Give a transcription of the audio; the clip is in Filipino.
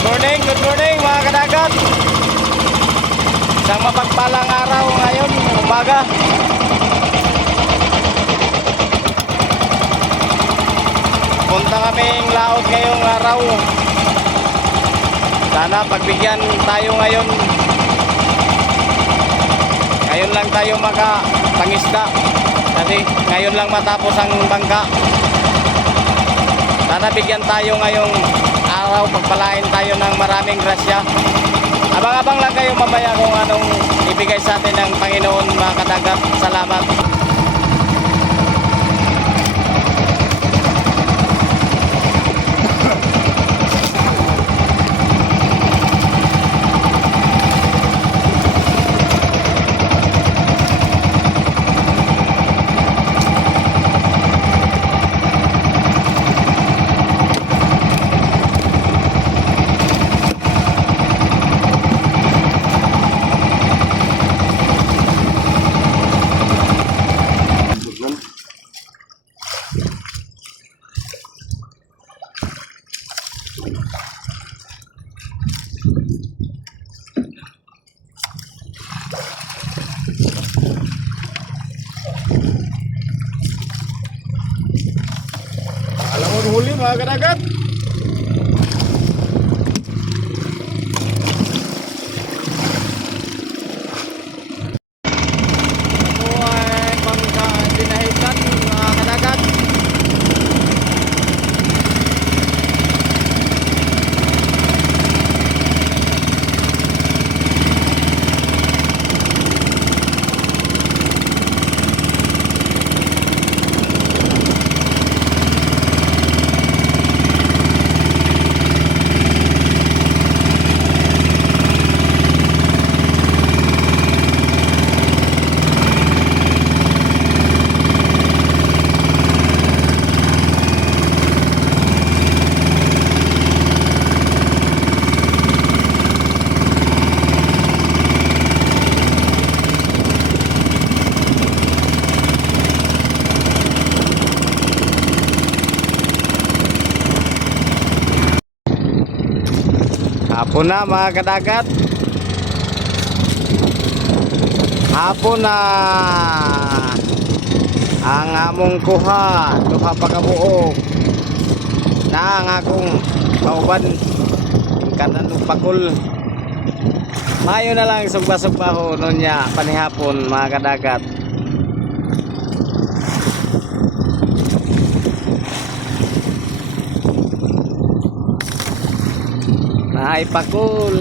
Good morning mga kadagat. Isang mapagpalang araw ngayon, umaga. Punta kaming laot ngayong araw. Sana pagbigyan tayo ngayon. Ngayon lang tayo makapangisda. Kasi ngayon lang matapos ang bangka. Sana bigyan tayo ngayong araw, pagpalain tayo ng maraming grasya. Abang-abang lang kayo mamaya kung anong ibigay sa atin ng Panginoon mga kadagat. Salamat. Alam mo huli mga kadagat. Ito ay bangka dinahitan mga kadagat. Hapon na mga kadagat. Hapon na ang among kuha. Duha pa kabuok na ang akong kauban kanan pakul. Mayo na lang sugba-sugbaho nun niya panihapon mga kadagat. Ay pakul.